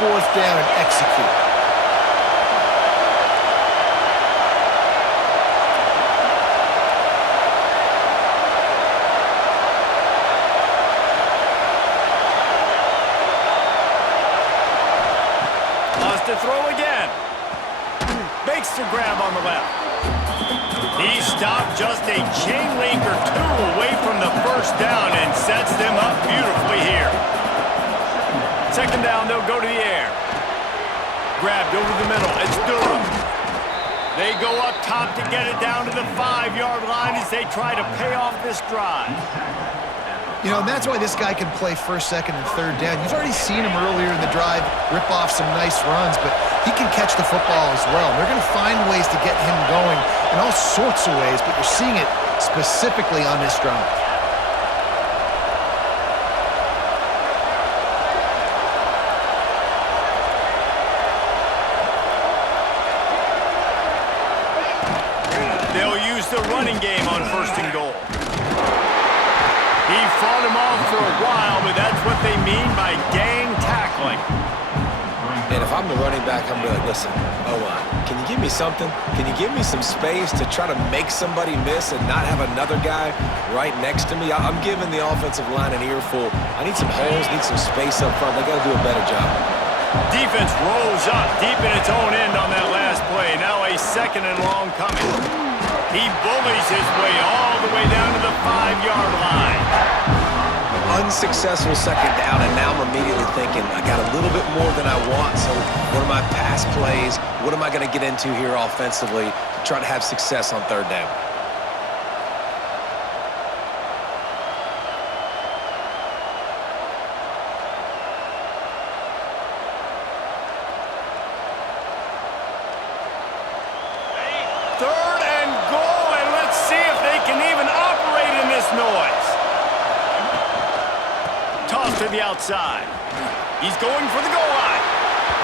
fourth down and execute. To throw again. Makes the grab on the left. He stopped just a chain link or two away from the first down and sets them up beautifully here. Second down, they'll go to the air. Grabbed over the middle. It's Durham. They go up top to get it down to the 5-yard line as they try to pay off this drive. You know, and that's why this guy can play first, second, and third down. You've already seen him earlier in the drive rip off some nice runs, but he can catch the football as well. And they're going to find ways to get him going in all sorts of ways, but you're seeing it specifically on this drive. They'll use the running game on first and goal. He fought him off for a while, but that's what they mean by gang tackling. And if I'm the running back, I'm going to listen, O-line, can you give me something? Can you give me some space to try to make somebody miss and not have another guy right next to me? I'm giving the offensive line an earful. I need some holes, need some space up front. They got to do a better job. Defense rolls up deep in its own end on that last play. Now a second and long coming. He bullies his way all the way down to the 5-yard line. Unsuccessful second down, and now I'm immediately thinking, I got a little bit more than I want, so what are my pass plays? What am I going to get into here offensively to try to have success on third down? Third and goal, and let's see if they can even operate in this noise. Toss to the outside. He's going for the goal line.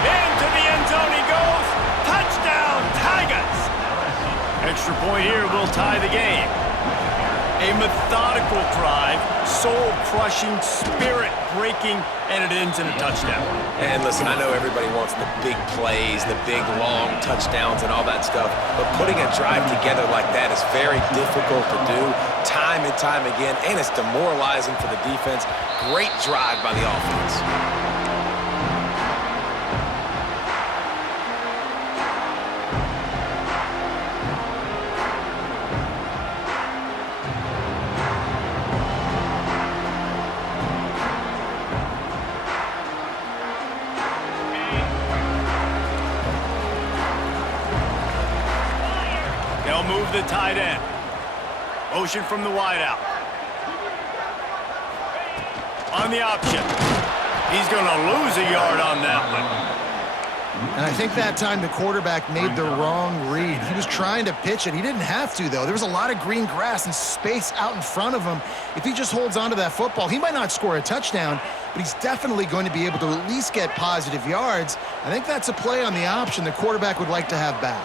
Into the end zone he goes. Touchdown, Tigers. Extra point here will tie the game. A methodical drive, soul-crushing, spirit-breaking, and it ends in a touchdown. And listen, I know everybody wants the big plays, the big, long touchdowns and all that stuff, but putting a drive together like that is very difficult to do time and time again, and it's demoralizing for the defense. Great drive by the offense. They'll move the tight end. Motion from the wideout. On the option. He's going to lose a yard on that one. And I think that time the quarterback made the wrong read. He was trying to pitch it. He didn't have to, though. There was a lot of green grass and space out in front of him. If he just holds on to that football, he might not score a touchdown, but he's definitely going to be able to at least get positive yards. I think that's a play on the option the quarterback would like to have back.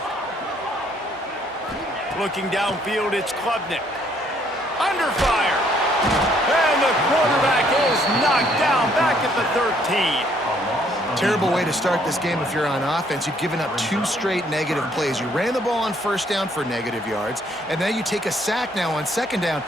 Looking downfield, it's Klubnik. Under fire. And the quarterback is knocked down back at the 13. Terrible way to start this game if you're on offense. You've given up 2 straight negative plays. You ran the ball on first down for negative yards, and then you take a sack now on second down.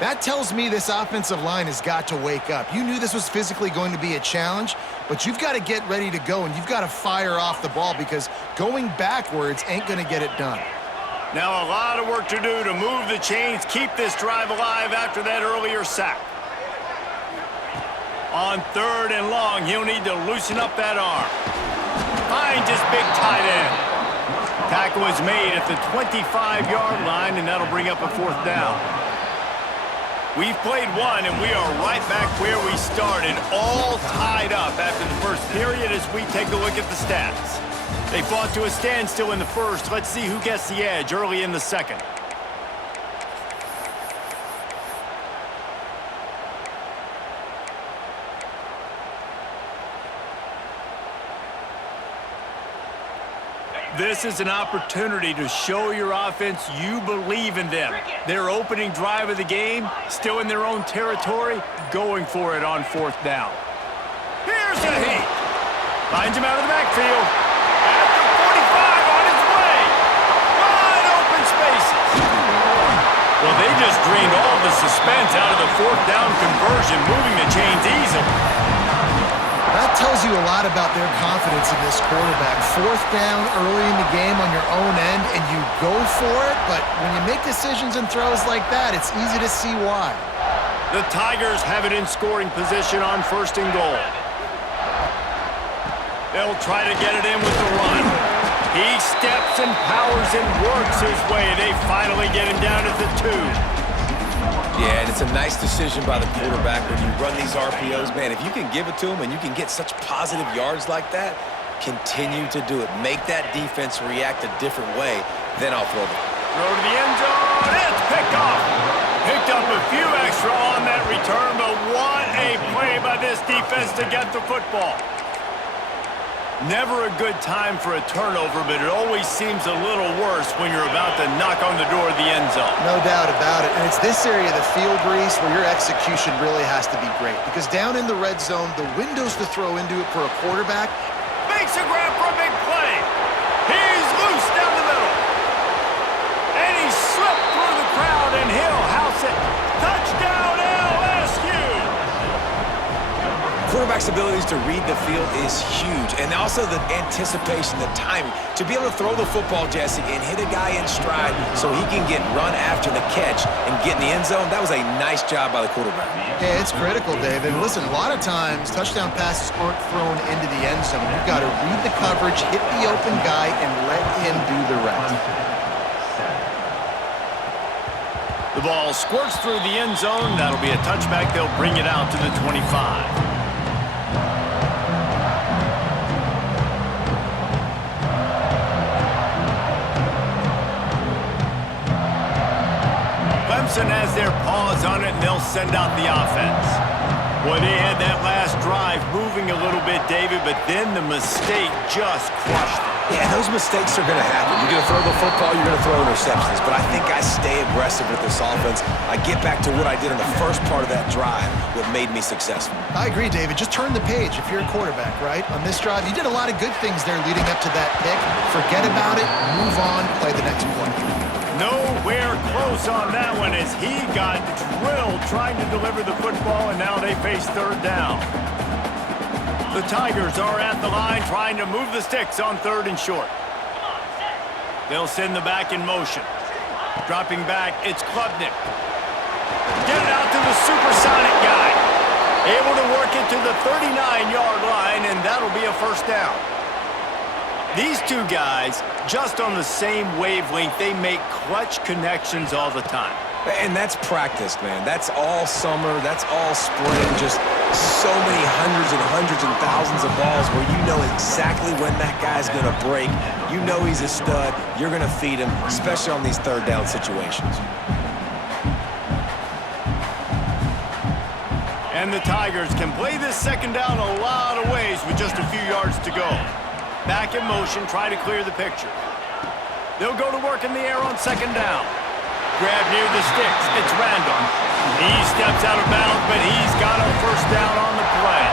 That tells me this offensive line has got to wake up. You knew this was physically going to be a challenge, but you've got to get ready to go, and you've got to fire off the ball because going backwards ain't going to get it done. Now a lot of work to do to move the chains, keep this drive alive after that earlier sack. On third and long, he'll need to loosen up that arm. Finds his big tight end. Tackle is made at the 25-yard line, and that'll bring up a fourth down. We've played one, and we are right back where we started, all tied up after the first period as we take a look at the stats. They fought to a standstill in the first. Let's see who gets the edge early in the second. This is an opportunity to show your offense you believe in them. Their opening drive of the game, still in their own territory, going for it on fourth down. Here's a hit. Finds him out of the backfield. At the 45 on his way. Wide open spaces. Well, they just drained all the suspense out of the fourth down conversion, moving the chains easily. That tells you a lot about their confidence in this quarterback. Fourth down early in the game on your own end, and you go for it, but when you make decisions and throws like that, it's easy to see why. The Tigers have it in scoring position on 1st and goal. They'll try to get it in with the run. He steps and powers and works his way. They finally get him down at the 2. Yeah, and it's a nice decision by the quarterback when you run these RPOs. Man, if you can give it to him and you can get such positive yards like that, continue to do it. Make that defense react a different way, then I'll throw it. Throw to the end zone. It's picked off. Picked up a few extra on that return, but what a play by this defense to get the football. Never a good time for a turnover, but it always seems a little worse when you're about to knock on the door of the end zone. No doubt about it. And it's this area of the field, Reese, where your execution really has to be great. Because down in the red zone, the windows to throw into it for a quarterback. Makes a grab for a big play. He's loose down the middle. And he slipped through the crowd, and he'll house it. Touchdown, LSU! Quarterback's abilities to read the field is huge, and also the anticipation, the timing. To be able to throw the football, Jesse, and hit a guy in stride so he can get run after the catch and get in the end zone, that was a nice job by the quarterback. Yeah, it's critical, David. Listen, a lot of times touchdown passes aren't thrown into the end zone. You've got to read the coverage, hit the open guy, and let him do the rest. The ball squirts through the end zone. That'll be a touchback. They'll bring it out to the 25. Clemson has their paws on it, and they'll send out the offense. Boy, they had that last drive moving a little bit, David, but then the mistake just crushed it. Yeah, those mistakes are going to happen. You're going to throw the football, you're going to throw interceptions. But I think I stay aggressive with this offense. I get back to what I did in the first part of that drive, what made me successful. I agree, David. Just turn the page if you're a quarterback, right? On this drive, you did a lot of good things there leading up to that pick. Forget about it, move on, play the next play. Nowhere close on that one as he got drilled trying to deliver the football, and now they face 3rd down. The Tigers are at the line trying to move the sticks on 3rd and short. They'll send the back in motion. Dropping back, it's Klubnik. Get it out to the supersonic guy. Able to work it to the 39-yard line, and that'll be a 1st down. These two guys, just on the same wavelength, they make clutch connections all the time. And that's practice, man. That's all summer. That's all spring. Just so many hundreds and thousands of balls where you know exactly when that guy's going to break. You know he's a stud. You're going to feed him, especially on these 3rd down situations. And the Tigers can play this 2nd down a lot of ways with just a few yards to go. Back in motion, try to clear the picture. They'll go to work in the air on 2nd down. Grab near the sticks. It's Randall. He steps out of bounds, but he's got a 1st down on the play.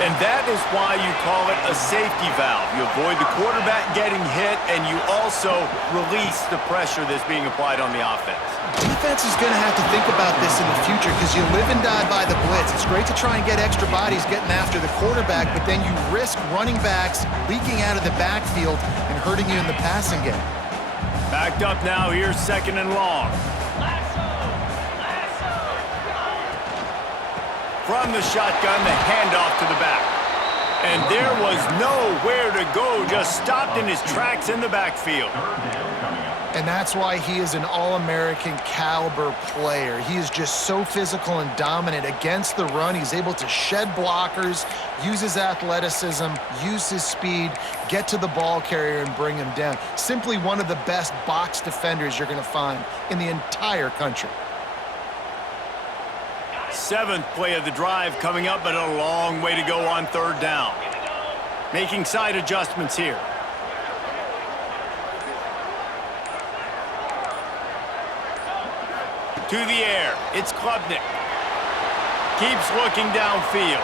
And that is why you call it a safety valve. You avoid the quarterback getting hit, and you also release the pressure that's being applied on the offense. Defense is going to have to think about this in the future because you live and die by the blitz. It's great to try and get extra bodies getting after the quarterback, but then you risk running backs leaking out of the backfield and hurting you in the passing game. Backed up now, here's 2nd and long. From the shotgun, the handoff to the back. And there was nowhere to go, just stopped in his tracks in the backfield. And that's why he is an All-American caliber player. He is just so physical and dominant against the run. He's able to shed blockers, use his athleticism, use his speed, get to the ball carrier and bring him down. Simply one of the best box defenders you're going to find in the entire country. 7th play of the drive coming up, but a long way to go on 3rd down. Making side adjustments here. To the air, it's Klubnik. Keeps looking downfield.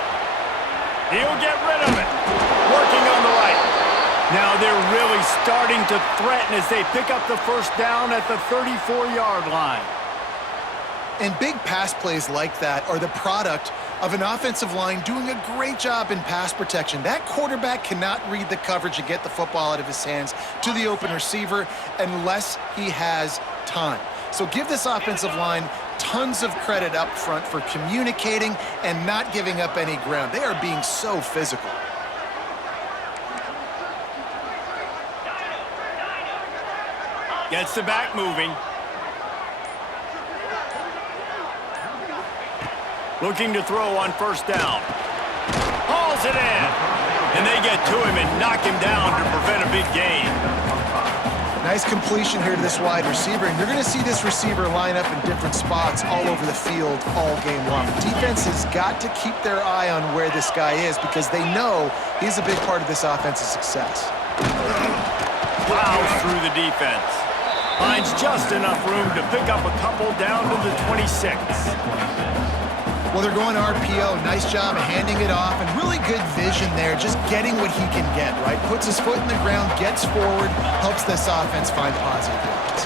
He'll get rid of it. working on the right. Now they're really starting to threaten as they pick up the first down at the 34-yard line. And big pass plays like that are the product of an offensive line doing a great job in pass protection. That quarterback cannot read the coverage and get the football out of his hands to the open receiver unless he has time. So give this offensive line tons of credit up front for communicating and not giving up any ground. They are being so physical. Gets the back moving. Looking to throw on first down. Hauls it in. And they get to him and knock him down to prevent a big gain. Nice completion here to this wide receiver, and you're going to see this receiver line up in different spots all over the field all game long. Defense has got to keep their eye on where this guy is because they know he's a big part of this offense's success. Plows through the defense. Finds just enough room to pick up a couple down to the 26. Well, they're going RPO. Nice job of handing it off, and really good vision there, just getting what he can get, right? Puts his foot in the ground, gets forward, helps this offense find positive yards.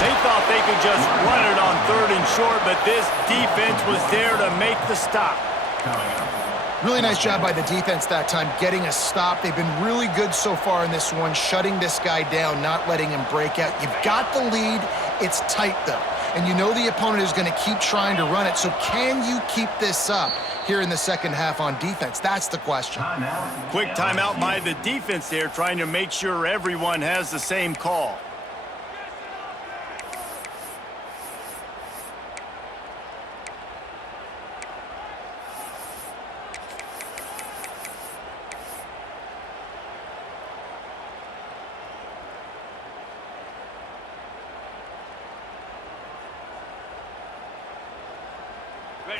They thought they could just run it on 3rd and short, but this defense was there to make the stop. Really nice job by the defense that time, getting a stop. They've been really good so far in this one, shutting this guy down, not letting him break out. You've got the lead. It's tight, though. And you know the opponent is going to keep trying to run it. So can you keep this up here in the second half on defense? That's the question. Quick timeout by the defense there, trying to make sure everyone has the same call.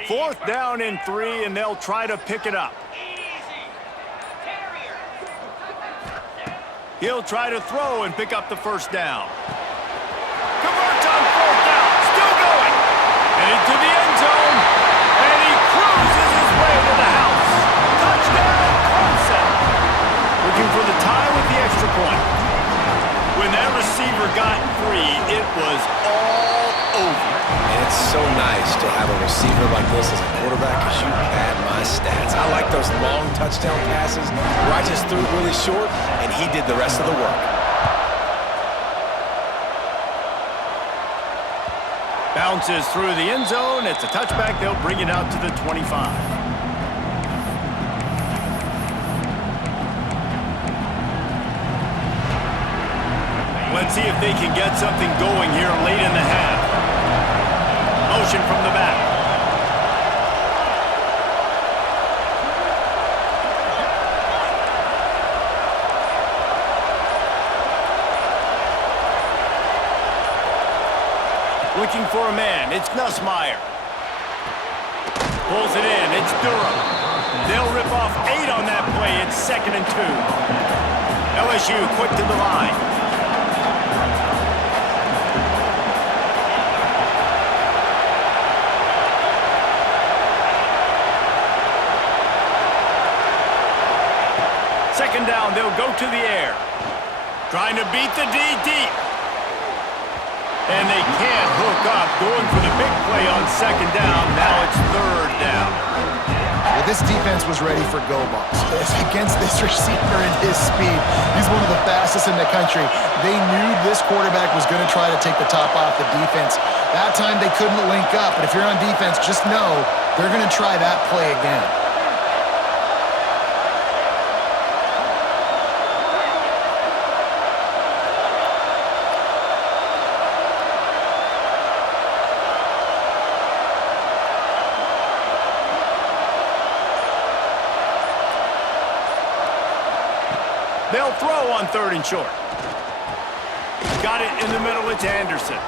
Fourth down and 3, and they'll try to pick it up. He'll try to throw and pick up the first down. Converts on 4th down, still going. And into the end zone, and he cruises his way to the house. Touchdown, Clemson. Looking for the tie with the extra point. When that receiver got free, it was all over. And it's so nice to have a receiver like this as a quarterback because you pad my stats. I like those long touchdown passes where I just threw it really short and he did the rest of the work. Bounces through the end zone. It's a touchback. They'll bring it out to the 25. Let's see if they can get something going here late in the half. Motion from the back. Looking for a man. It's Nussmeier. Pulls it in. It's Durham. They'll rip off 8 on that play. It's 2nd and 2. LSU quick to the line. Second down, they'll go to the air. Trying to beat the D deep. And they can't hook up. Going for the big play on 2nd down. Now it's 3rd down. Well, this defense was ready for go balls. Against this receiver and his speed, he's one of the fastest in the country. They knew this quarterback was going to try to take the top off the defense. That time they couldn't link up, but if you're on defense, just know they're going to try that play again. They'll throw on 3rd and short. Got it in the middle. It's Anderson.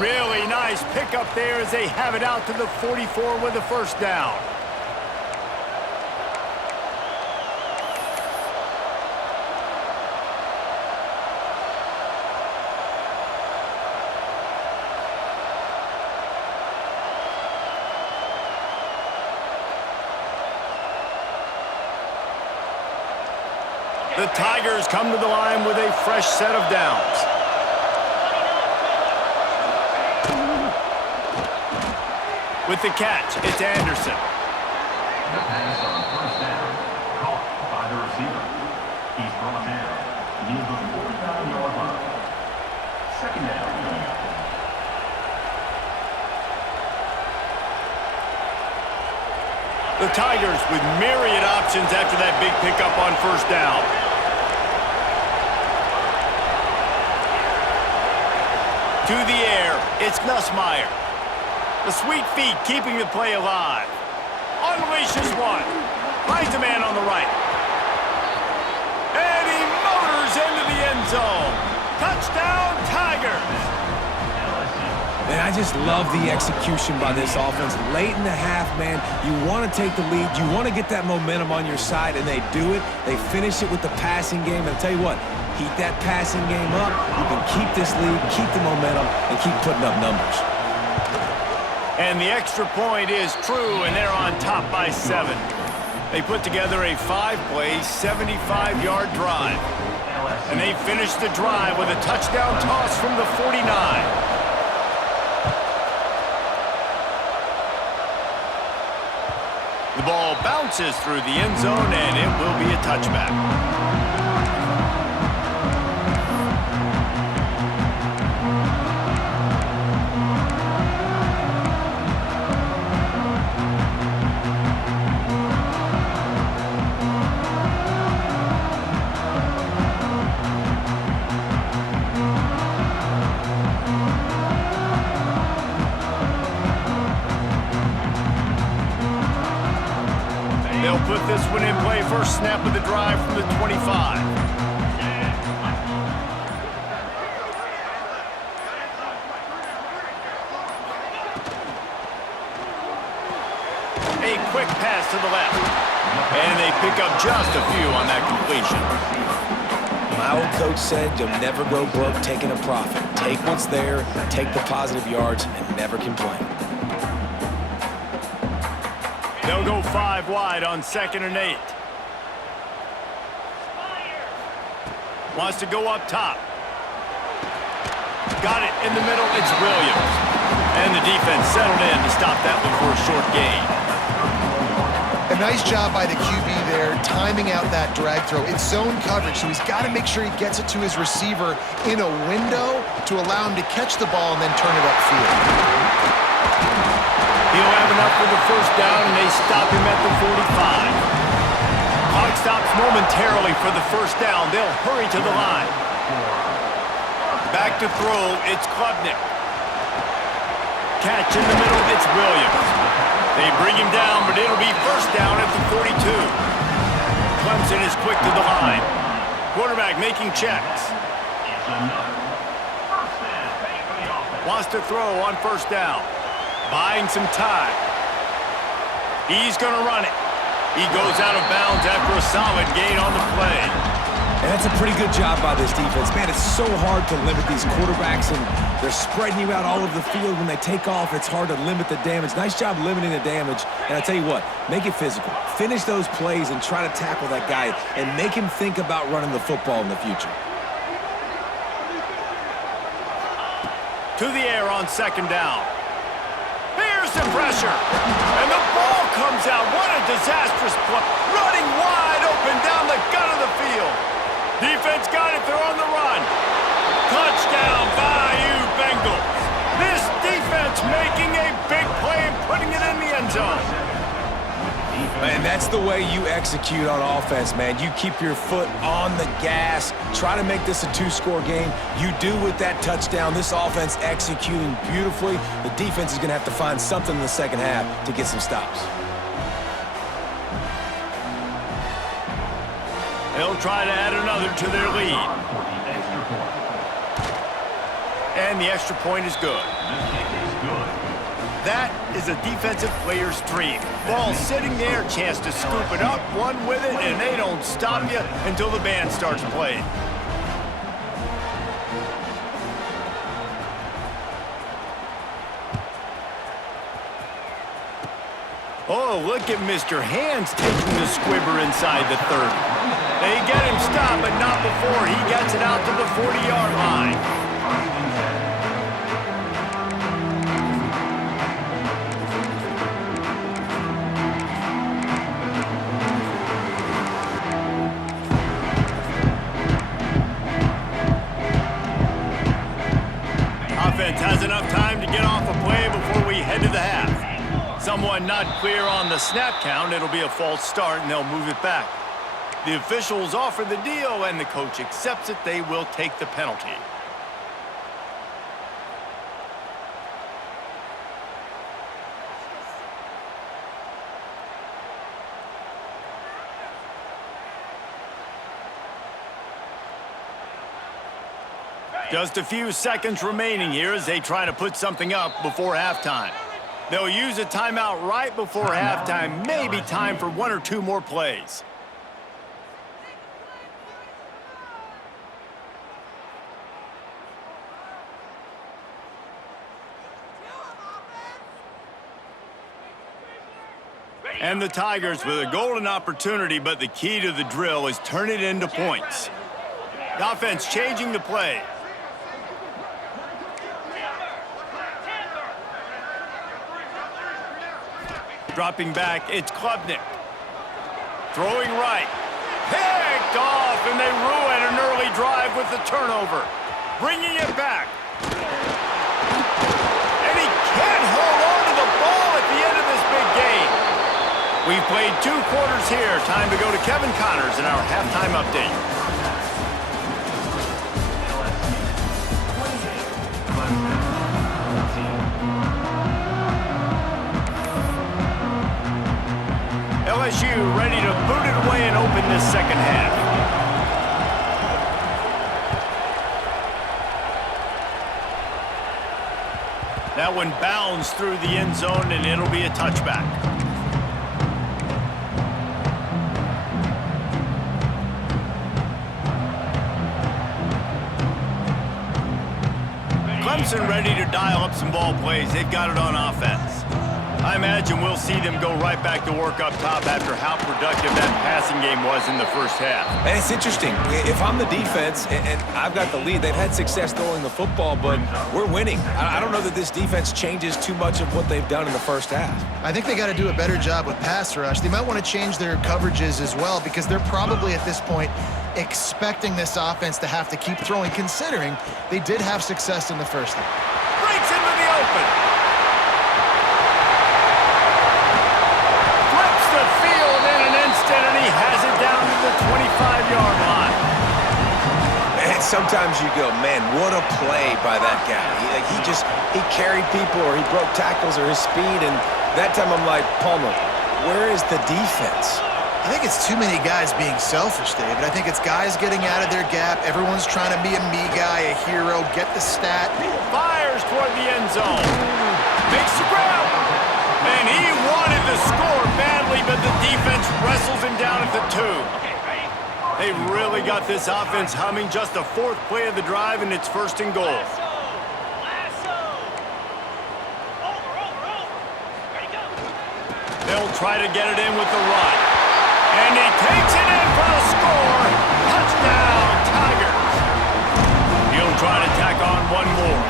Really nice pickup there as they have it out to the 44 with the first down. The Tigers come to the line with a fresh set of downs. With the catch, it's Anderson. The pass on first down, caught by the receiver. He's brought down near the 49-yard line. Second down. The Tigers with myriad options after that big pickup on first down. To the air, it's Nussmeier. The sweet feet keeping the play alive. Unleashes one. Finds a man on the right. And he motors into the end zone. Touchdown, Tigers. Man, I just love the execution by this offense. Late in the half, man, you want to take the lead. You want to get that momentum on your side, and they do it. They finish it with the passing game. And I'll tell you what, heat that passing game up. You can keep this lead, keep the momentum, and keep putting up numbers. And the extra point is true, and they're on top by 7. They put together a 5-play, 75-yard drive. And they finish the drive with a touchdown toss from the 49. The ball bounces through the end zone, and it will be a touchback. They'll put this one in play. First snap of the drive from the 25. A quick pass to the left. And they pick up just a few on that completion. My old coach said you'll never go broke taking a profit. Take what's there, take the positive yards, and never complain. They'll go 5 wide on 2nd and 8. Wants to go up top. Got it in the middle. It's Williams. And the defense settled in to stop that one for a short gain. A nice job by the QB there, timing out that drag throw. It's zone coverage, so he's got to make sure he gets it to his receiver in a window to allow him to catch the ball and then turn it upfield. He'll have enough for the first down, and they stop him at the 45. Clock stops momentarily for the first down. They'll hurry to the line. Back to throw, it's Klubnik. Catch in the middle, it's Williams. They bring him down, but it'll be first down at the 42. Clemson is quick to the line. Quarterback making checks. Wants to throw on first down. Buying some time. He's going to run it. He goes out of bounds after a solid gain on the play. And that's a pretty good job by this defense. Man, it's so hard to limit these quarterbacks, and they're spreading you out all over the field. When they take off, it's hard to limit the damage. Nice job limiting the damage. And I tell you what, make it physical. Finish those plays and try to tackle that guy and make him think about running the football in the future. To the air on 2nd down. Here's some pressure. And the ball comes out. What a disastrous play. Running wide open down the gut of the field. Defense got it. They're on the run. Touchdown, Bayou Bengals. This defense making a big play and putting it in the end zone. Man, that's the way you execute on offense, man. You keep your foot on the gas. Try to make this a 2-score game. You do with that touchdown. This offense executing beautifully. The defense is going to have to find something in the second half to get some stops. They'll try to add another to their lead. And the extra point is good. That is a defensive player's dream. Ball sitting there, chance to scoop it up, run with it, and they don't stop you until the band starts playing. Oh, look at Mr. Hands taking the squibber inside the 30. They get him stopped, but not before he gets it out to the 40-yard line. Offense has enough time to get off a play before we head to the half. Someone not clear on the snap count. It'll be a false start, and they'll move it back. The officials offer the deal, and the coach accepts it. They will take the penalty. Just a few seconds remaining here as they try to put something up before halftime. They'll use a timeout right before halftime, maybe time for one or two more plays. And the Tigers with a golden opportunity, but the key to the drill is turn it into points. The offense changing the play. Dropping back, it's Klubnik. Throwing right. Picked off, and they ruin an early drive with the turnover. Bringing it back. And he can't hold on to the ball at the end of this big game. We've played 2 quarters here. Time to go to Kevin Connors in our halftime update. LSU ready to boot it away and open this second half. That one bounds through the end zone, and it'll be a touchback. Clemson ready to dial up some ball plays. They've got it on offense. I imagine we'll see them go right back to work up top after how productive that passing game was in the first half. And it's interesting. If I'm the defense and I've got the lead, they've had success throwing the football, but we're winning. I don't know that this defense changes too much of what they've done in the first half. I think they got to do a better job with pass rush. They might want to change their coverages as well because they're probably at this point expecting this offense to have to keep throwing, considering they did have success in the first half. Breaks into the open. And he has it down to the 25-yard line. And sometimes you go, man, what a play by that guy. He carried people, or he broke tackles, or his speed. And that time I'm like, Palmer, where is the defense? I think it's too many guys being selfish, David. I think it's guys getting out of their gap. Everyone's trying to be a me guy, a hero, get the stat. Fires toward the end zone. Makes the grab. And he wanted to score badly, but the defense wrestles him down at the 2. They really got this offense humming. Just the 4th play of the drive, and it's 1st and goal. They'll try to get it in with the run. And he takes it in for the score. Touchdown, Tigers. He'll try to tack on one more.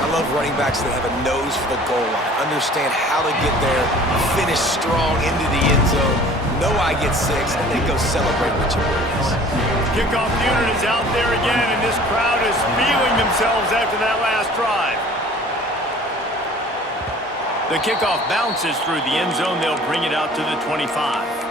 I love running backs that have a nose for the goal line, understand how to get there, finish strong into the end zone, know I get 6, and then go celebrate with your boys. Kickoff unit is out there again, and this crowd is feeling themselves after that last drive. The kickoff bounces through the end zone. They'll bring it out to the 25.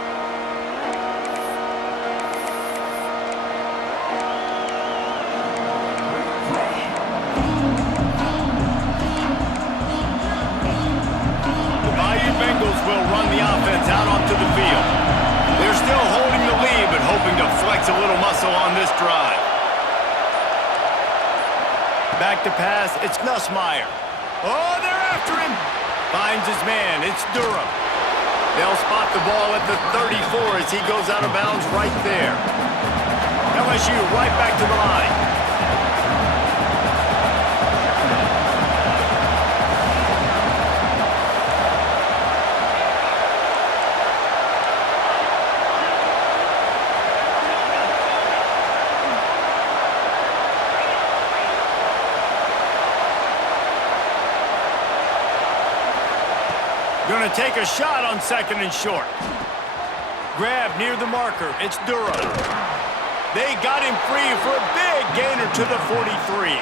Will run the offense out onto the field. They're still holding the lead, but hoping to flex a little muscle on this drive. Back to pass, it's Nussmeier. Oh, they're after him. Finds his man, it's Durham. They'll spot the ball at the 34 as he goes out of bounds right there. LSU right back to the line. to take a shot on 2nd and short. Grab near the marker. It's Durham. They got him free for a big gainer to the 43.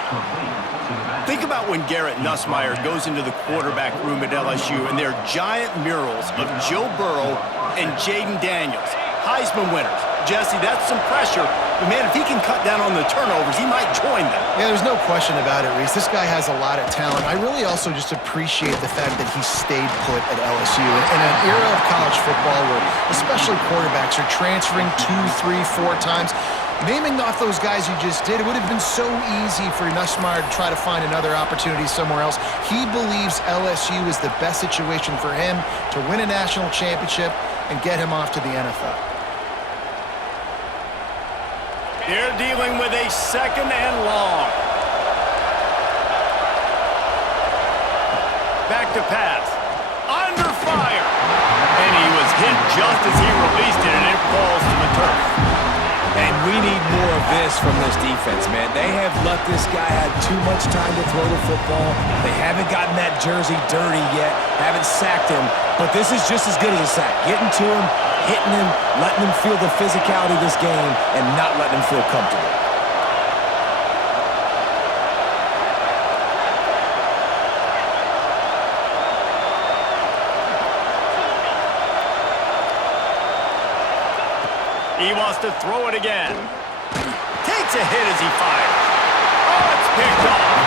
Think about when Garrett Nussmeier goes into the quarterback room at LSU and there are giant murals of Joe Burrow and Jaden Daniels, Heisman winners. Jesse, that's some pressure. But, man, if he can cut down on the turnovers, he might join them. Yeah, there's no question about it, Reese. This guy has a lot of talent. I really also just appreciate the fact that he stayed put at LSU. In an era of college football where especially quarterbacks are transferring 2, 3, 4 times, naming off those guys you just did, it would have been so easy for Nussmeier to try to find another opportunity somewhere else. He believes LSU is the best situation for him to win a national championship and get him off to the NFL. They're dealing with a 2nd and long. Back to pass. Under fire. And he was hit just as he released it, and it falls to the turf. And we need more of this from this defense, man. They have let this guy have too much time to throw the football. They haven't gotten that jersey dirty yet, haven't sacked him. But this is just as good as a sack. Getting to him, hitting him, letting him feel the physicality of this game, and not letting him feel comfortable. He wants to throw it again. Takes a hit as he fires. Oh, it's picked off.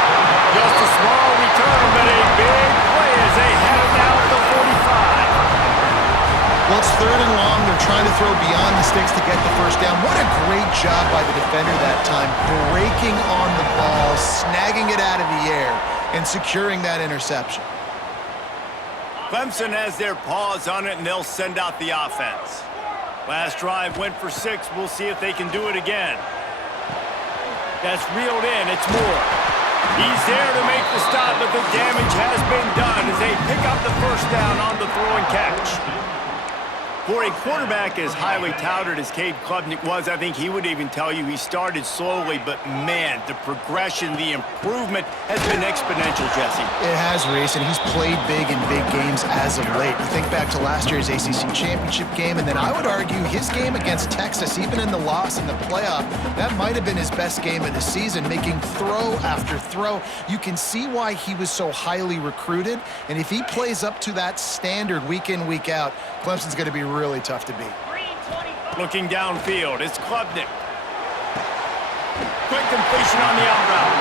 Just a small return, but a big play as they head it down to the 45. Well, it's 3rd and long. They're trying to throw beyond the sticks to get the first down. What a great job by the defender that time, breaking on the ball, snagging it out of the air, and securing that interception. Clemson has their paws on it, and they'll send out the offense. Last drive went for 6. We'll see if they can do it again. That's reeled in. It's Moore. He's there to make the stop, but the damage has been done as they pick up the first down on the throw and catch. For a quarterback as highly touted as Cade Klubnik was, I think he would even tell you he started slowly, but man, the progression, the improvement has been exponential, Jesse. It has, Reese, and he's played big in big games as of late. You think back to last year's ACC championship game, and then I would argue his game against Texas, even in the loss in the playoff, that might have been his best game of the season, making throw after throw. You can see why he was so highly recruited, and if he plays up to that standard week in, week out, Clemson's going to be really tough to beat. Looking downfield, it's Klubnik. Quick completion on the out route.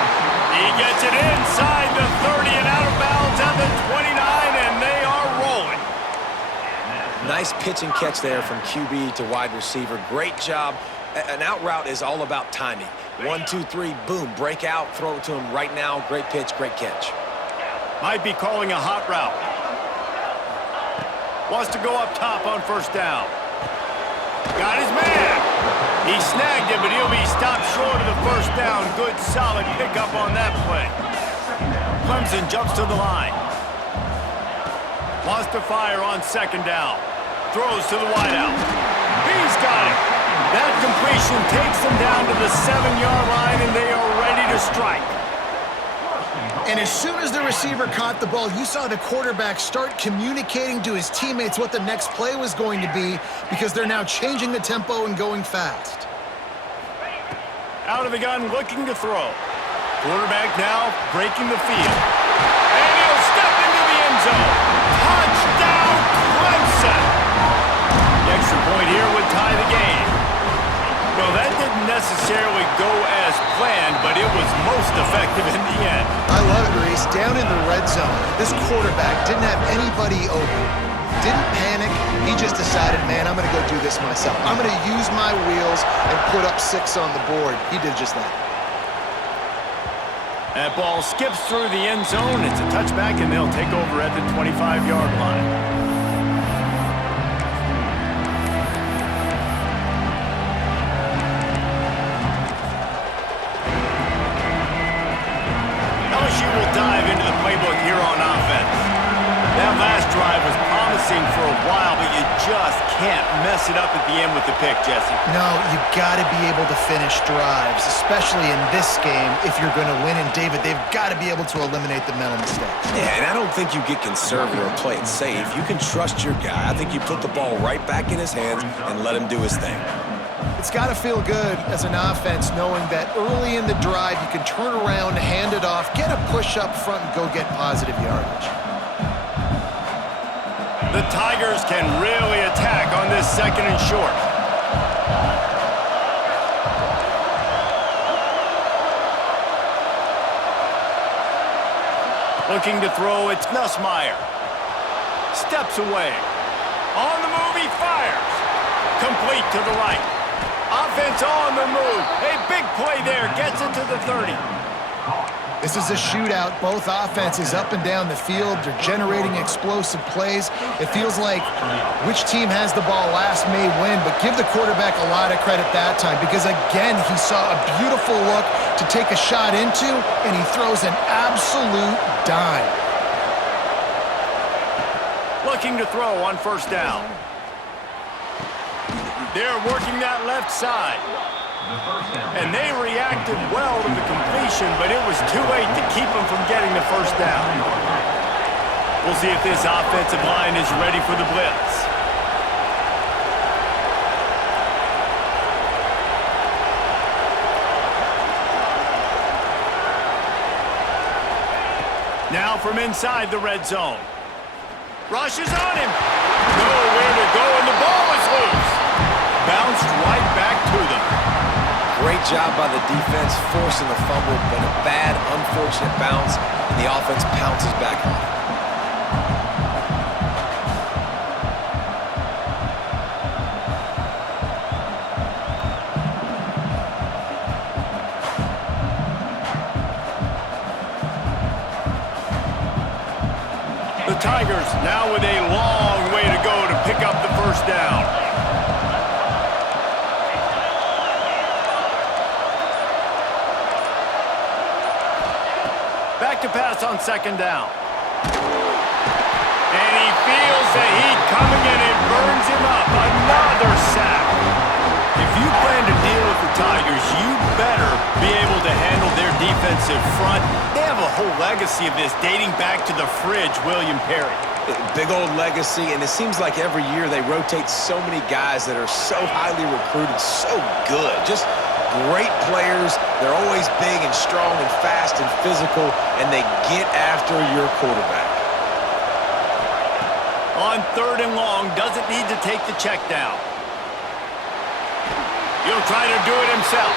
He gets it inside the 30 and out of bounds at the 29, and they are rolling. Nice pitch and catch there from QB to wide receiver. Great job. An out route is all about timing. 1, 2, 3, boom, break out, throw it to him right now. Great pitch, great catch. Might be calling a hot route. Wants to go up top on first down. Got his man. He snagged it, but he'll be stopped short of the first down. Good, solid pickup on that play. Clemson jumps to the line. Wants to fire on 2nd down. Throws to the wideout. He's got it. That completion takes them down to the 7-yard line, and they are ready to strike. And as soon as the receiver caught the ball, you saw the quarterback start communicating to his teammates what the next play was going to be because they're now changing the tempo and going fast. Out of the gun, looking to throw. Quarterback now breaking the field. And he'll step into the end zone. Touchdown, Clemson! The extra point here would tie the game. Well, that didn't necessarily go as planned, but it was most effective in the end. I love it, Reese. Down in the red zone, this quarterback didn't have anybody open. Didn't panic. He just decided, man, I'm going to go do this myself. I'm going to use my wheels and put up 6 on the board. He did just that. That ball skips through the end zone. It's a touchback, and they'll take over at the 25-yard line. LSU will dive into the playbook here on offense. That last drive was promising for a while, but you just can't mess it up at the end with the pick, Jesse. No, you got to be able to finish drives, especially in this game if you're going to win. And David, they've got to be able to eliminate the mental mistakes. Yeah, and I don't think you get conservative or play it safe. You can trust your guy. I think you put the ball right back in his hands and let him do his thing. It's got to feel good as an offense knowing that early in the drive you can turn around, hand it off, get a push up front, and go get positive yardage. The Tigers can really attack on this 2nd and short. Looking to throw, it's Nussmeier. Steps away. On the move, he fires. Complete to the right. Offense on the move. A big play there. Gets it to the 30. This is a shootout. Both offenses up and down the field. They're generating explosive plays. It feels like which team has the ball last may win, but give the quarterback a lot of credit that time because, again, he saw a beautiful look to take a shot into, and he throws an absolute dime. Looking to throw on 1st down. They're working that left side. And they reacted well to the completion, but it was too late to keep them from getting the 1st down. We'll see if this offensive line is ready for the blitz. Now from inside the red zone. Rushes on him. Nowhere to go, and the ball is loose. Bounced right back to them. Great job by the defense forcing the fumble, but a bad, unfortunate bounce, and the offense pounces back on it. The Tigers now with a long way to go to pick up the 1st down. Back to pass on 2nd down. And he feels the heat coming and it burns him up. Another sack. If you plan to deal with the Tigers, you better be able to handle their defensive front. They have a whole legacy of this dating back to the fridge, William Perry. Big old legacy, and it seems like every year they rotate so many guys that are so highly recruited, so good. Just great players. They're always big and strong and fast and physical, and they get after your quarterback. On 3rd and long, doesn't need to take the check down. He'll try to do it himself.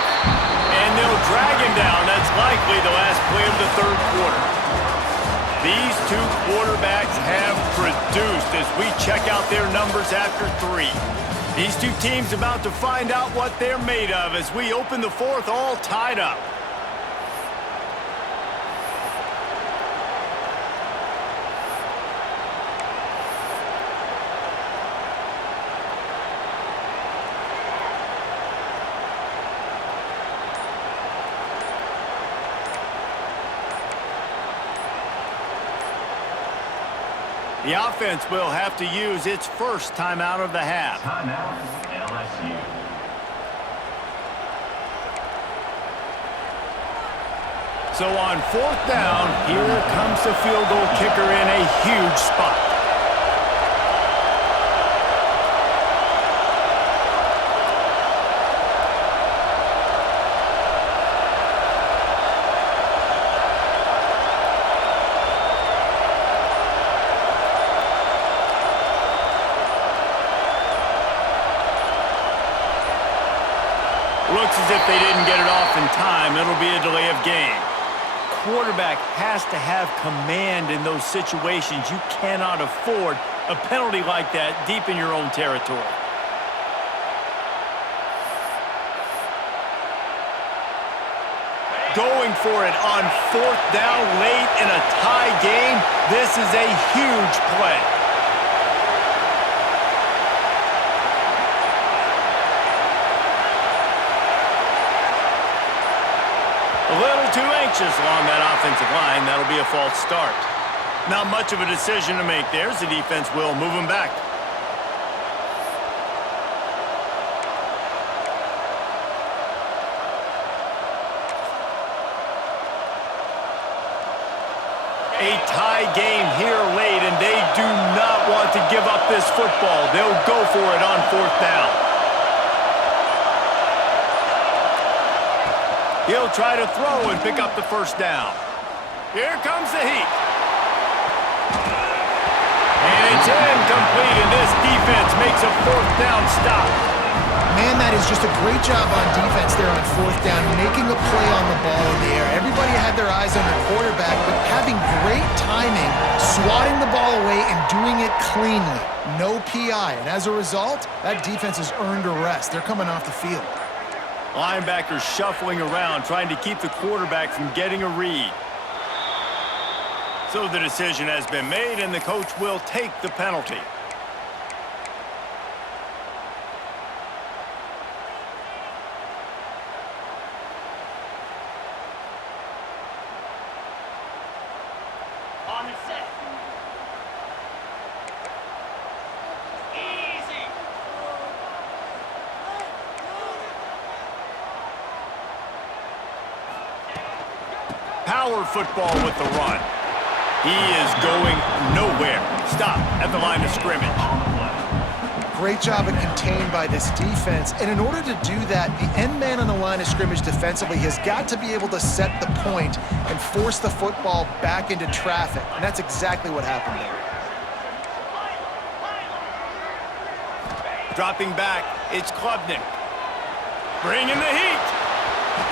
And they'll drag him down. That's likely the last play of the 3rd quarter. These two quarterbacks have produced as we check out their numbers after 3. These two teams about to find out what they're made of as we open the 4th all tied up. The offense will have to use its 1st timeout of the half. Timeout, LSU. So on 4th down, here comes the field goal kicker in a huge spot. Looks as if they didn't get it off in time. It'll be a delay of game. Quarterback has to have command in those situations. You cannot afford a penalty like that deep in your own territory. Going for it on 4th down late in a tie game. This is a huge play. A little too anxious along that offensive line. That'll be a false start. Not much of a decision to make there as the defense will move him back. A tie game here late, and they do not want to give up this football. They'll go for it on 4th down. He'll try to throw and pick up the 1st down. Here comes the heat. And it's incomplete, and this defense makes a 4th down stop. Man, that is just a great job on defense there on 4th down, making a play on the ball in the air. Everybody had their eyes on the quarterback, but having great timing, swatting the ball away, and doing it cleanly. No PI, and as a result, that defense has earned a rest. They're coming off the field. Linebackers shuffling around, trying to keep the quarterback from getting a read. So the decision has been made, and the coach will take the penalty. On the set. Easy. Power football with the run. He is going nowhere. Stop at the line of scrimmage. Great job of contained by this defense. And in order to do that, the end man on the line of scrimmage defensively has got to be able to set the point and force the football back into traffic. And that's exactly what happened there. Dropping back, it's Klubnik. Bringing the heat.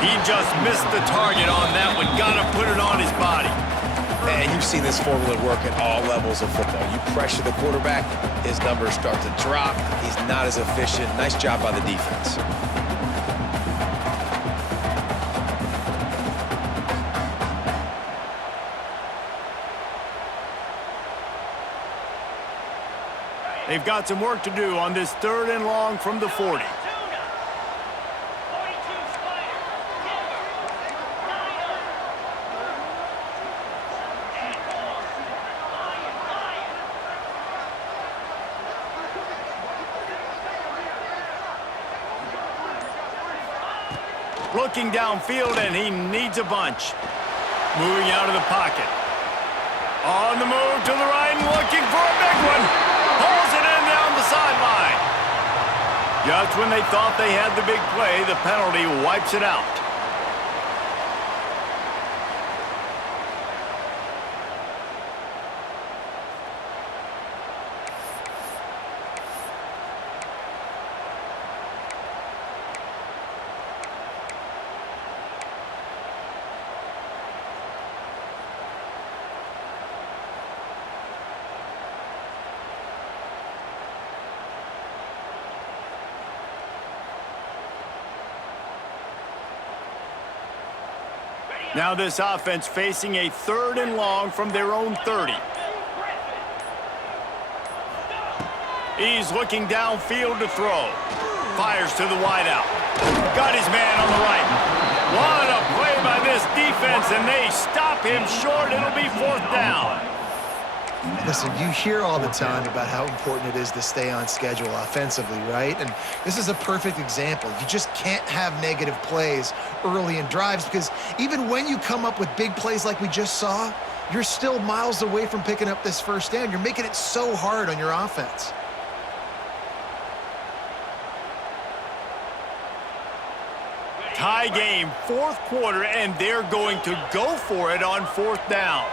He just missed the target on that one. Gotta put it on his body. And you've seen this formula work at all levels of football. You pressure the quarterback, his numbers start to drop. He's not as efficient. Nice job by the defense. They've got some work to do on this 3rd and long from the 40. Looking downfield, and he needs a bunch. Moving out of the pocket. On the move to the right and looking for a big one. Pulls it in down the sideline. Just when they thought they had the big play, the penalty wipes it out. Now this offense facing a 3rd and long from their own 30. He's looking downfield to throw. Fires to the wideout. Got his man on the right. What a play by this defense, and they stop him short. It'll be 4th down. Listen, you hear all the time about how important it is to stay on schedule offensively, right? And this is a perfect example. You just can't have negative plays early in drives because even when you come up with big plays like we just saw, you're still miles away from picking up this 1st down. You're making it so hard on your offense. Tie game, 4th quarter, and they're going to go for it on 4th down.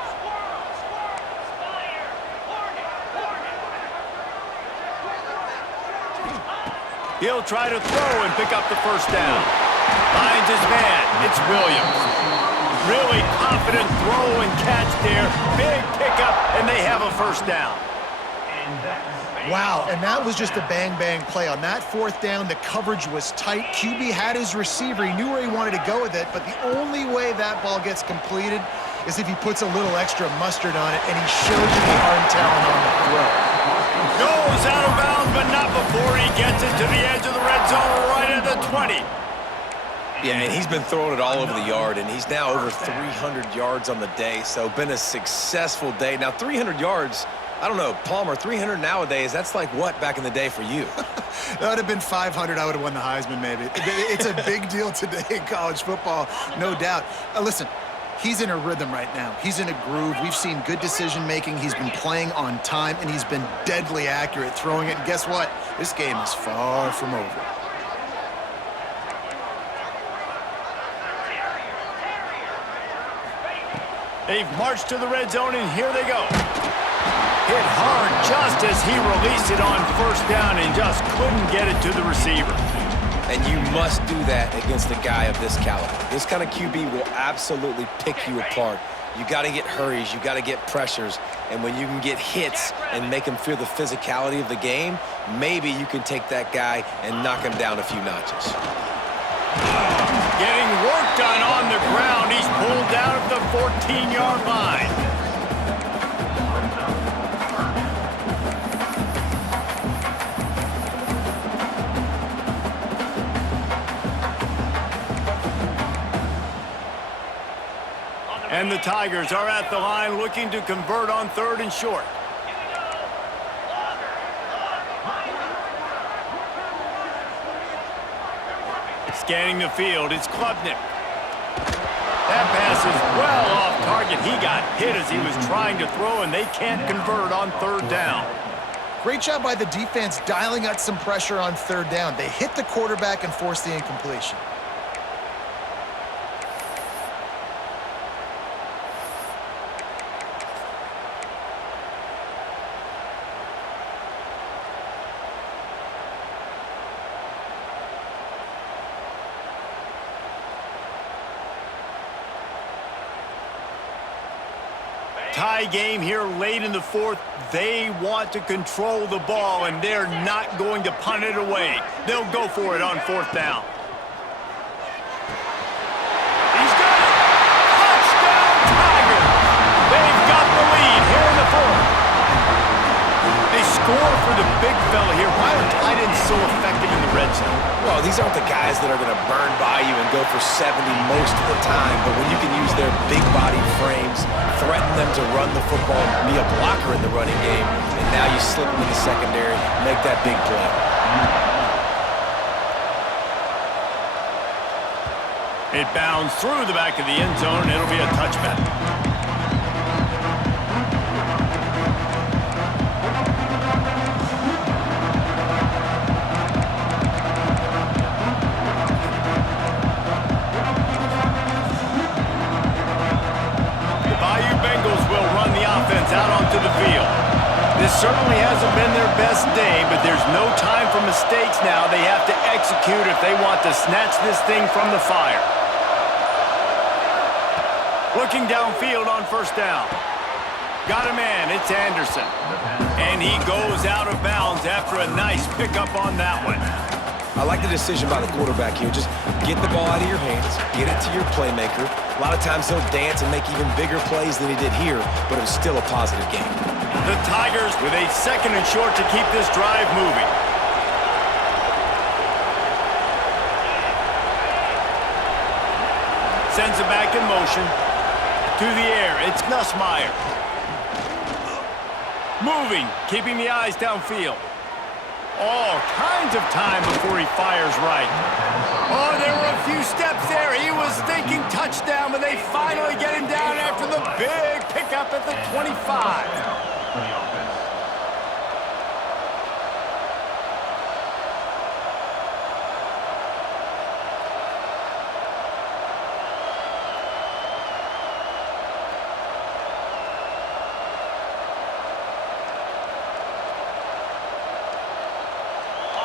He'll try to throw and pick up the 1st down. Finds his man. It's Williams. Really confident throw and catch there. Big pickup, and they have a 1st down. Wow, and that was just a bang-bang play. On that 4th down, the coverage was tight. QB had his receiver. He knew where he wanted to go with it, but the only way that ball gets completed is if he puts a little extra mustard on it, and he showed you the arm talent on the throw. Goes out of bounds, but not before he gets it to the edge of the red zone right at the 20. Yeah, and he's been throwing it all over the yard, and he's now over 300 yards on the day, so been a successful day. Now, 300 yards, I don't know, Palmer, 300 nowadays, that's like what back in the day for you? That would have been 500. I would have won the Heisman, maybe. It's a big deal today in college football, no doubt. Listen, He's in a rhythm right now. He's in a groove. We've seen good decision-making. He's been playing on time, and he's been deadly accurate throwing it. And guess what? This game is far from over. They've marched to the red zone, and here they go. Hit hard just as he released it on first down and just couldn't get it to the receiver. And you must do that against a guy of this caliber. This kind of QB will absolutely pick you apart. You got to get hurries, you got to get pressures, and when you can get hits and make him feel the physicality of the game, maybe you can take that guy and knock him down a few notches. Getting work done on the ground. He's pulled down at the 14-yard line. And the Tigers are at the line looking to convert on 3rd and short. Scanning the field, it's Klubnik. That pass is well off target. He got hit as he was trying to throw, and they can't convert on 3rd down. Great job by the defense dialing out some pressure on 3rd down. They hit the quarterback and forced the incompletion. Tie game here late in the 4th. They want to control the ball, and they're not going to punt it away. They'll go for it on 4th down. He's got it! Touchdown, Tigers! They've got the lead here in the 4th. They score for the big fella here. Why are tight ends so effective in the red zone? Well, these aren't the guys that are going to burn by you and go for 70 most of the time, but when you can use their big body frames, threaten them to run the football, be a blocker in the running game, and now you slip them in the secondary, make that big play. It bounds through the back of the end zone, and it'll be a touchback. Out onto the field. This certainly hasn't been their best day, but there's no time for mistakes now. They have to execute if they want to snatch this thing from the fire. Looking downfield on 1st down. Got a man, it's Anderson. And he goes out of bounds after a nice pickup on that one. I like the decision by the quarterback here. Just get the ball out of your hands, get it to your playmaker. A lot of times he'll dance and make even bigger plays than he did here, but it was still a positive game. The Tigers with a 2nd and short to keep this drive moving. Sends it back in motion. To the air, it's Nussmeier. Moving, keeping the eyes downfield. All kinds of time before he fires right. Oh, there were a few steps there. He was thinking touchdown, but they finally get him down after the big pickup at the 25.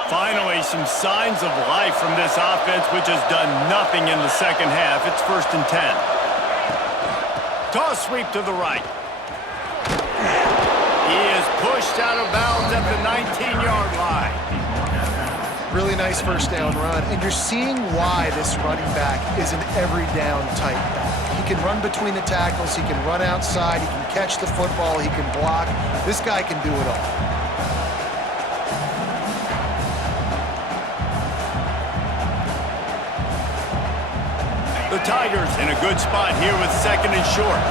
Finally, some signs of life from this offense, which has done nothing in the 2nd half. It's 1st and 10. Toss sweep to the right. He is pushed out of bounds at the 19-yard line. Really nice 1st down run, and you're seeing why this running back is an every down type back. He can run between the tackles, he can run outside, he can catch the football, he can block. This guy can do it all. The Tigers in a good spot here with 2nd and short.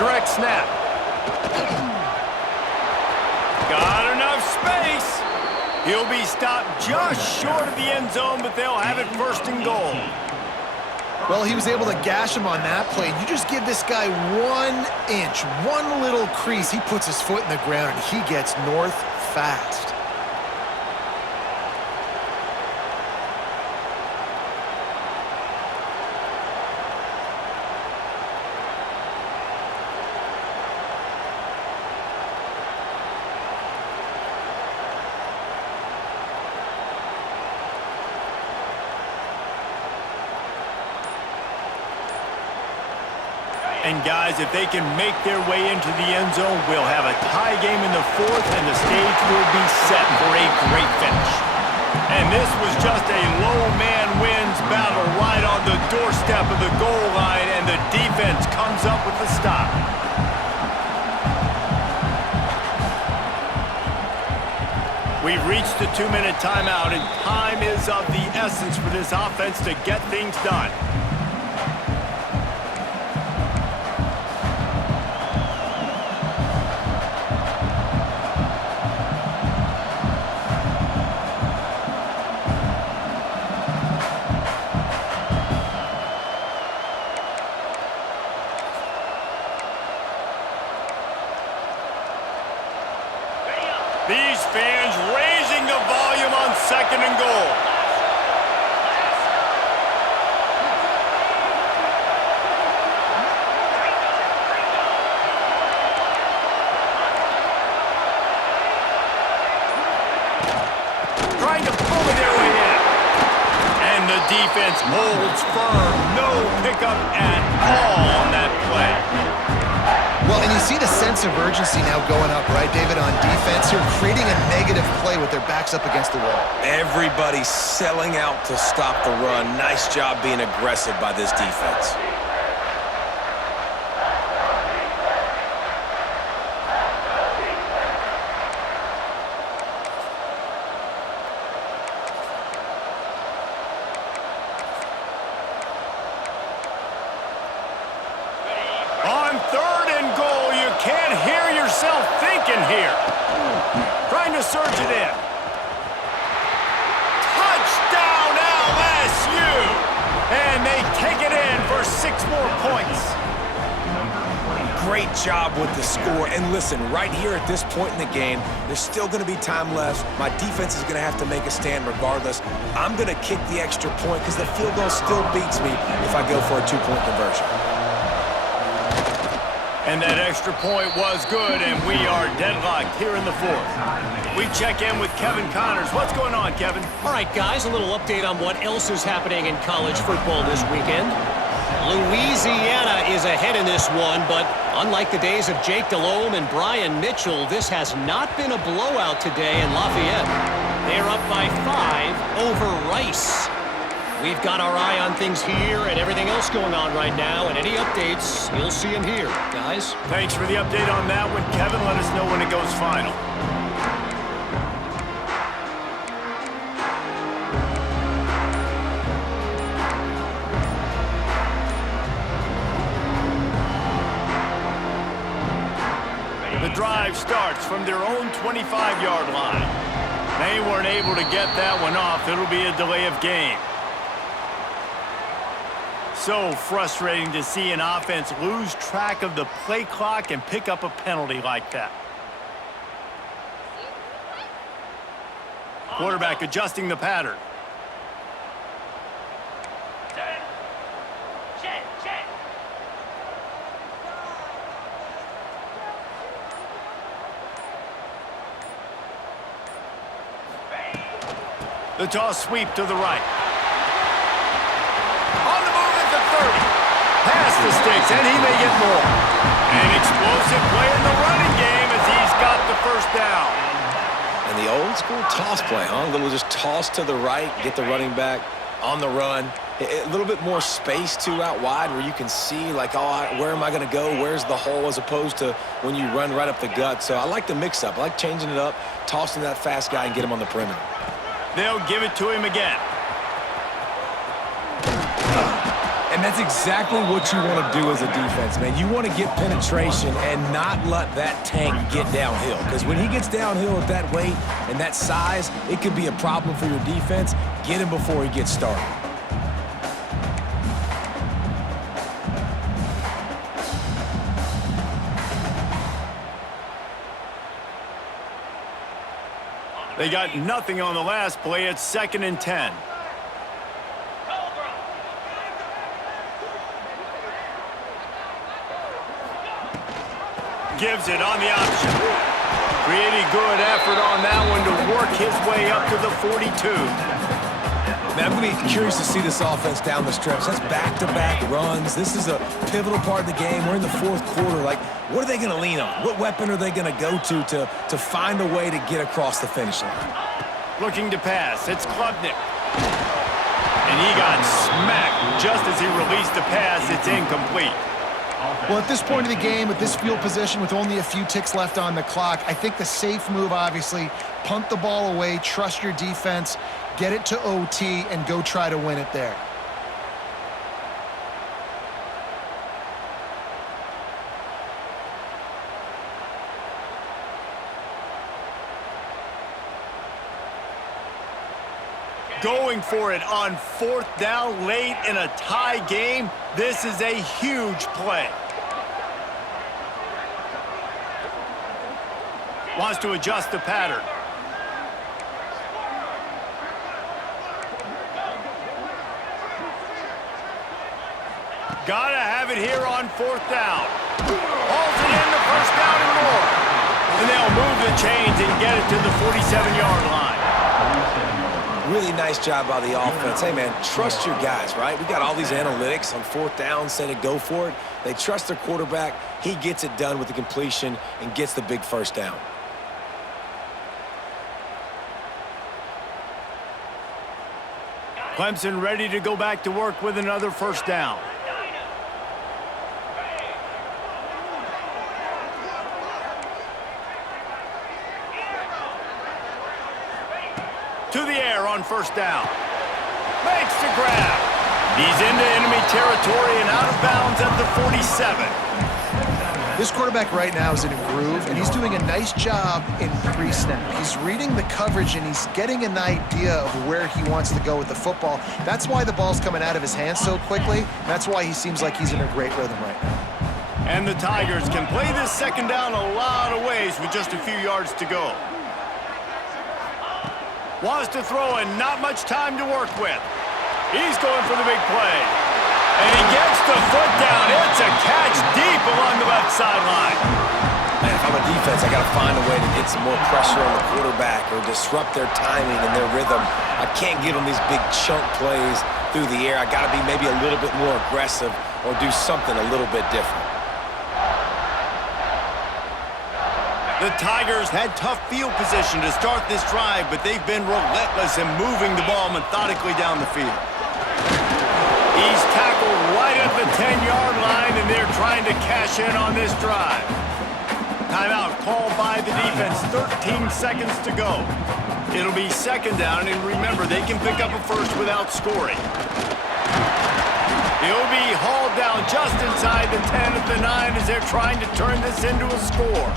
Direct snap. Got enough space. He'll be stopped just short of the end zone, but they'll have it 1st and goal. Well, he was able to gash him on that play. You just give this guy 1 inch, one little crease, he puts his foot in the ground, and he gets north fast. And guys, if they can make their way into the end zone, we'll have a tie game in the fourth, and the stage will be set for a great finish. And this was just a low man wins battle right on the doorstep of the goal line, and the defense comes up with the stop. We've reached the 2-minute timeout, and time is of the essence for this offense to get things done. These fans raising the volume on 2nd and goal. Trying to pull it their way in. And the defense holds firm. No pickup at all on that play. Well, and you see the sense of urgency now going up, right, David, on defense here, creating a negative play with their backs up against the wall. Everybody's selling out to stop the run. Nice job being aggressive by this defense. On 3rd and goal, you can't hear yourself thinking here. Trying to surge it in. Touchdown LSU! And they take it in for 6 more points. Great job with the score. And listen, right here at this point in the game, there's still going to be time left. My defense is going to have to make a stand regardless. I'm going to kick the extra point because the field goal still beats me if I go for a 2-point conversion. And that extra point was good, and we are deadlocked here in the 4th. We check in with Kevin Connors. What's going on, Kevin? All right, guys, a little update on what else is happening in college football this weekend. Louisiana is ahead in this one, but unlike the days of Jake Delhomme and Brian Mitchell, this has not been a blowout today in Lafayette. They're up by 5 over Rice. We've got our eye on things here and everything else going on right now, and any updates, you'll see them here, guys. Thanks for the update on that one, Kevin. Let us know when it goes final. The drive starts from their own 25-yard line. They weren't able to get that one off. It'll be a delay of game. So frustrating to see an offense lose track of the play clock and pick up a penalty like that. Quarterback adjusting the pattern. The toss sweep to the right. On the move at the 30. Past the sticks, and he may get more. An explosive play in the running game as he's got the first down. And the old school toss play, huh? A little just toss to the right, get the running back on the run. A little bit more space, too, out wide where you can see, like, oh, where am I going to go? Where's the hole, as opposed to when you run right up the gut. So I like the mix-up. I like changing it up, tossing that fast guy and get him on the perimeter. They'll give it to him again. And that's exactly what you want to do as a defense, man. You want to get penetration and not let that tank get downhill. Because when he gets downhill at that weight and that size, it could be a problem for your defense. Get him before he gets started. They got nothing on the last play. It's 2nd and 10. Gives it on the option. Pretty good effort on that one to work his way up to the 42. Man, I'm going to be curious to see this offense down the stretch. That's back-to-back runs. This is a pivotal part of the game. We're in the 4th quarter. Like, what are they going to lean on? What weapon are they going to go to find a way to get across the finish line? Looking to pass. It's Klubnik. And he got smacked just as he released the pass. It's incomplete. Well, at this point of the game, with this field position, with only a few ticks left on the clock, I think the safe move, obviously, punt the ball away, trust your defense, get it to OT, and go try to win it there. Going for it on 4th down late in a tie game. This is a huge play. Wants to adjust the pattern. Gotta have it here on 4th down. Hauls it in the 1st down and more. And they'll move the chains and get it to the 47-yard line. Really nice job by the offense. Hey, man, trust your guys, right? We got all these analytics on 4th down, said it, go for it. They trust their quarterback. He gets it done with the completion and gets the big 1st down. Clemson ready to go back to work with another 1st down. To the air on 1st down. Makes the grab. He's into enemy territory and out of bounds at the 47. This quarterback right now is in a groove, and he's doing a nice job in pre-snap. He's reading the coverage, and he's getting an idea of where he wants to go with the football. That's why the ball's coming out of his hands so quickly. That's why he seems like he's in a great rhythm right now. And the Tigers can play this 2nd down a lot of ways with just a few yards to go. Wants to throw and not much time to work with. He's going for the big play. And he gets the foot down. It's a catch deep along the left sideline. Man, if I'm a defense, I got to find a way to get some more pressure on the quarterback or disrupt their timing and their rhythm. I can't give them these big chunk plays through the air. I got to be maybe a little bit more aggressive or do something a little bit different. The Tigers had tough field position to start this drive, but they've been relentless in moving the ball methodically down the field. He's tackled right at the 10-yard line, and they're trying to cash in on this drive. Timeout called by the defense, 13 seconds to go. It'll be 2nd down, and remember, they can pick up a 1st without scoring. He'll be hauled down just inside the 10 at the 9 as they're trying to turn this into a score.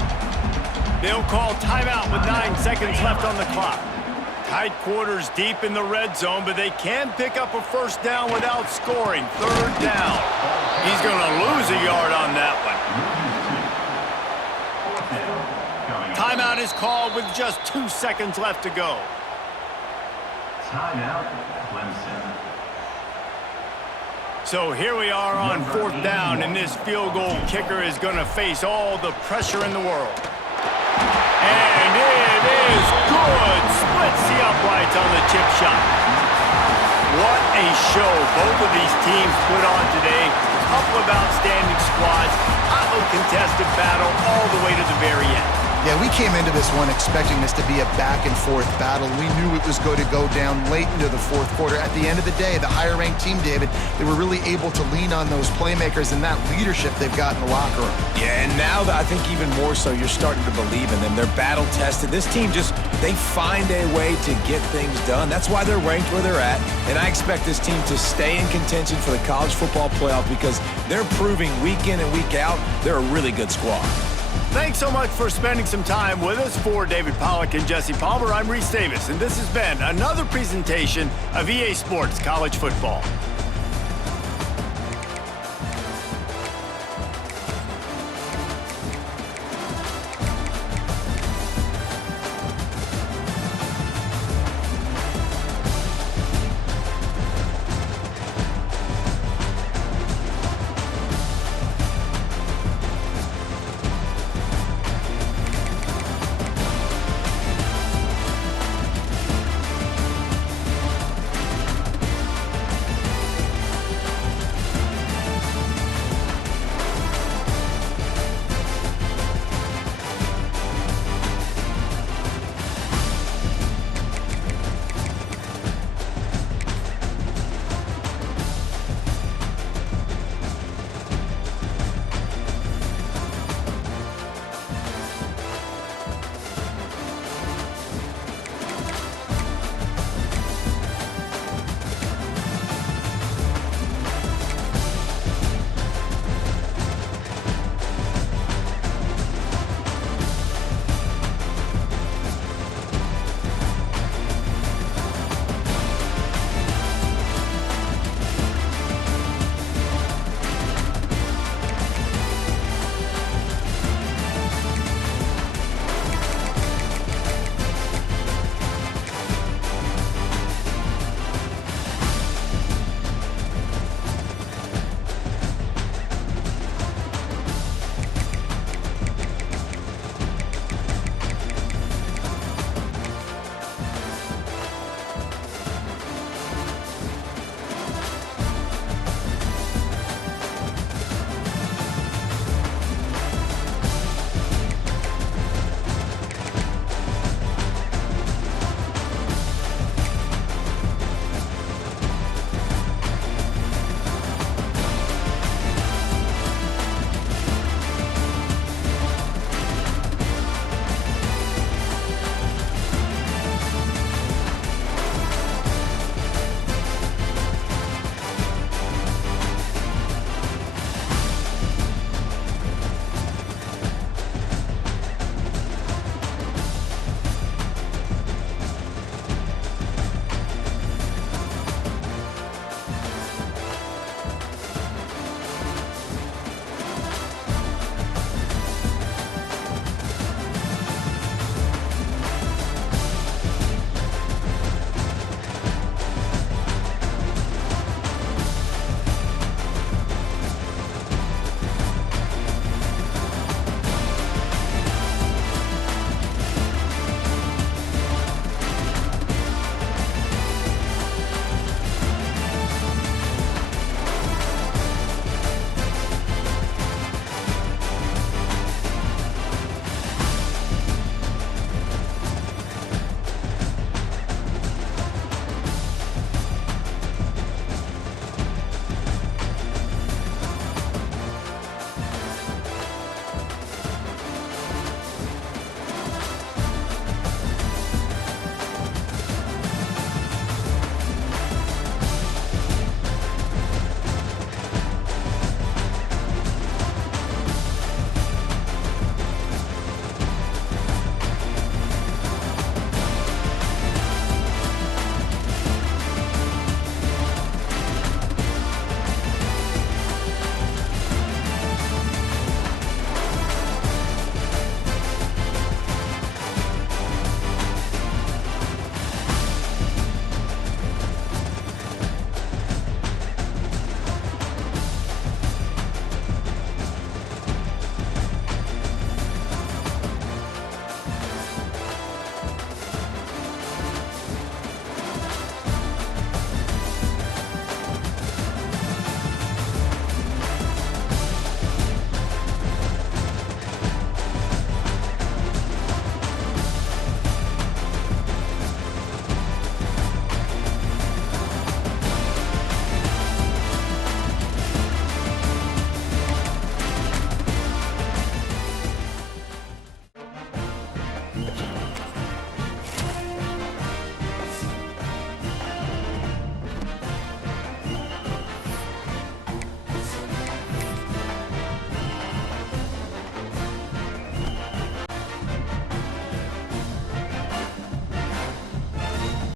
They'll call timeout with 9 seconds left on the clock. Tight quarters deep in the red zone, but they can pick up a 1st down without scoring. 3rd down. He's going to lose a yard on that one. Timeout is called with just 2 seconds left to go. Timeout, Clemson. So here we are on 4th down, and this field goal kicker is going to face all the pressure in the world. And it is good. Splits the uprights on the chip shot. What a show both of these teams put on today. Couple of outstanding squads. Hotly contested battle all the way to the very end. Yeah, we came into this one expecting this to be a back-and-forth battle. We knew it was going to go down late into the 4th quarter. At the end of the day, the higher-ranked team, David, they were really able to lean on those playmakers and that leadership they've got in the locker room. Yeah, and now I think even more so, you're starting to believe in them. They're battle-tested. This team they find a way to get things done. That's why they're ranked where they're at, and I expect this team to stay in contention for the college football playoff because they're proving week in and week out they're a really good squad. Thanks so much for spending some time with us. For David Pollack and Jesse Palmer, I'm Reese Davis, and this has been another presentation of EA Sports College Football.